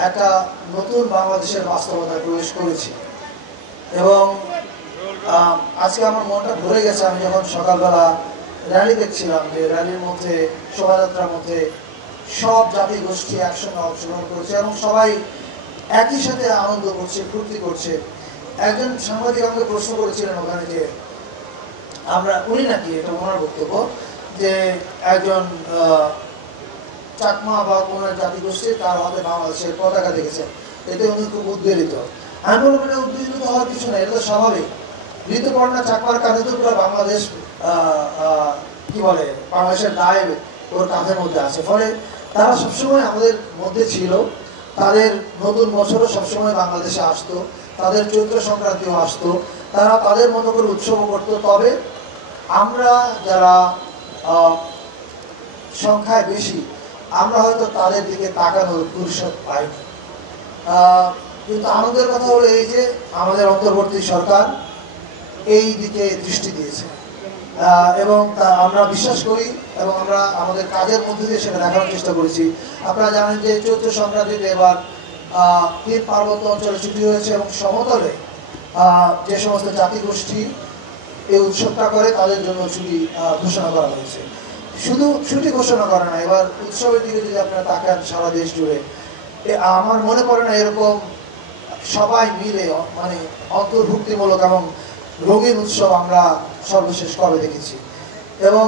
একটা নতুন বাংলাদেশের বাস্তবতায় প্রবেশ করেছি এবং আজকে আমার মনটা ভরে গেছে। আমি যখন সকালবেলা র্যালি দেখছিলাম, যে র্যালির মধ্যে, শোভাযাত্রার মধ্যে সব জাতি গোষ্ঠী একসঙ্গে অংশগ্রহণ করেছে এবং সবাই একই সাথে আনন্দ করছে, ফুর্তি করছে। একজন সাংবাদিক আমাকে প্রশ্ন করেছিলেন ওখানে যে উনি নাকি, এটা ওনার বক্তব্য, যে একজন চাকমা বা কোনো জাতিগোষ্ঠী তার হাতে বাংলাদেশের পতাকা দেখেছেন, এতে উনি খুব উদ্বেলিত। আমি বলবো এটা উদ্বেলিত হওয়ার কিছু নেই, এটা তো স্বাভাবিক। ঋতুপর্ণা চাকমার কাঁধে তো পুরো বাংলাদেশ, কি বলে, বাংলাদেশের দায় ওর কাঁধের মধ্যে আছে। ফলে তারা সবসময় আমাদের মধ্যে ছিল। তাদের নতুন বছরও সবসময় বাংলাদেশে আসতো, তাদের চৈত্র সংক্রান্তিও আসতো, তারা তাদের মতো করে উৎসব করতো। তবে আমরা যারা সংখ্যায় বেশি, আমরা হয়তো তাদের দিকে তাকানোর ফুরসত পাইনি। কিন্তু আনন্দের কথা হলো এই যে আমাদের অন্তর্বর্তী সরকার এই দিকে দৃষ্টি দিয়েছে এবং আমরা বিশ্বাস করি এবং আমরা আমাদের কাজের মধ্যে দিয়ে সেটা দেখানোর চেষ্টা করেছি। আপনারা জানেন যে চৈত্র সংক্রান্তিতে এবার 3 পার্বত্য অঞ্চলে ছুটি হয়েছে এবং সমতলে যে সমস্ত জাতিগোষ্ঠী এই উৎসবটা করে তাদের জন্য ছুটি ঘোষণা করা হয়েছে। শুধু ছুটি ঘোষণা করে না, এবার উৎসবের দিকে যদি আপনারা তাকান সারা দেশ জুড়ে, আমার মনে পড়ে না এরকম সবাই মিলে মানে অন্তর্ভুক্তিমূলক এবং রঙিন উৎসব আমরা সর্বশেষ কবে দেখেছি। এবং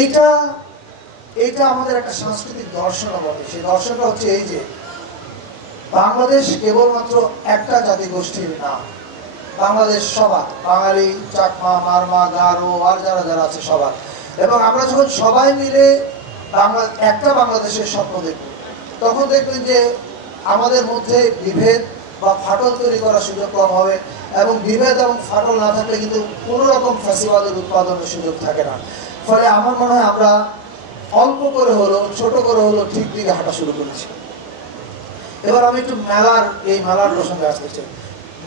এইটা আমাদের একটা সাংস্কৃতিক দর্শনও বটে। সেই দর্শনটা হচ্ছে এই যে বাংলাদেশ কেবলমাত্র একটা জাতিগোষ্ঠীর না, বাংলাদেশ সবার, বাঙালি, চাকমা, মারমা, গারো আর যারা যারা আছে সবার। এবং আমরা যখন সবাই মিলে একটা বাংলাদেশের স্বপ্ন দেখব, তখন দেখবেন যে আমাদের মধ্যে বিভেদ বা ফাটল তৈরি করার সুযোগ কম হবে। এবং বিভেদ এবং ফাটল না থাকলে কিন্তু কোনো রকম ফ্যাসিবাদের উৎপাদনের সুযোগ থাকে না। ফলে আমার মনে হয় আমরা অল্প করে হলো, ছোট করে হলো, ঠিক দিকে হাঁটা শুরু করেছি। এবার আমি একটু এই মেলার প্রসঙ্গে আসতে চাই।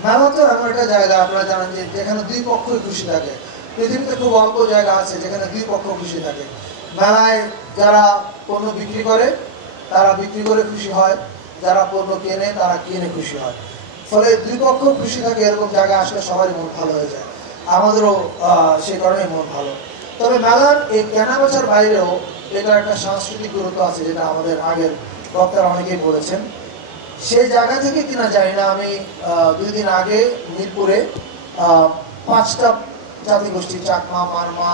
মেলা তো এমন একটা জায়গা, আপনারা জানেন যে যেখানে দুই পক্ষই খুশি থাকে। পৃথিবীতে খুব অল্প জায়গা আছে যেখানে দুই পক্ষ খুশি থাকে। মেলায় যারা পণ্য বিক্রি করে তারা বিক্রি করে খুশি হয়, যারা পণ্য কেনে তারা কিনে খুশি হয়। ফলে দুই পক্ষ খুশি থাকে, এরকম জায়গা আসলে সবারই মন ভালো হয়ে যায়, আমাদেরও সেই কারণে মন ভালো। তবে মেলার এই কেনাবেচার বাইরেও এটার একটা সাংস্কৃতিক গুরুত্ব আছে, যেটা আমাদের আগের বক্তারা অনেকেই বলেছেন। সেই জায়গা থেকে কিনা জানি না, আমি 2 দিন আগে মিরপুরে 5টা জাতিগোষ্ঠী, চাকমা, মারমা,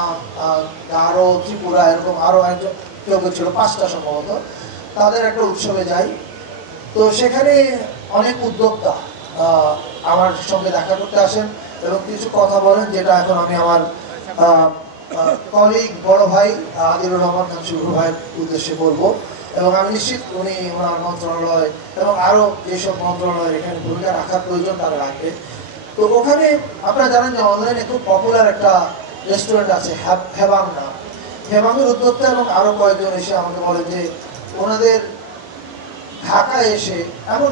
গারো, ত্রিপুরা, এরকম আরও একজন কেউ ছিল, 5টা সম্ভবত, তাদের একটা উৎসবে যাই। তো সেখানে অনেক উদ্যোক্তা আমার সঙ্গে দেখা করতে আসেন এবং কিছু কথা বলেন, যেটা এখন আমি আমার কলিগ, বড় ভাই আদিলুর রহমান খান শুভ্র ভাইয়ের উদ্দেশ্যে বলবো। এবং আমি নিশ্চিত উনি ওনার মন্ত্রণালয় এবং আরও যেসব মন্ত্রণালয় এখানে ভূমিকা রাখার প্রয়োজন তারা রাখবে। তো ওখানে আপনারা জানেন যে অনলাইনে খুব পপুলার একটা রেস্টুরেন্ট আছে, হেবাং নাম। হেবাংয়ের উদ্যোক্তা এবং আরও কয়েকজন এসে আমাকে বলেন যে ওনাদের ঢাকায় এসে এমন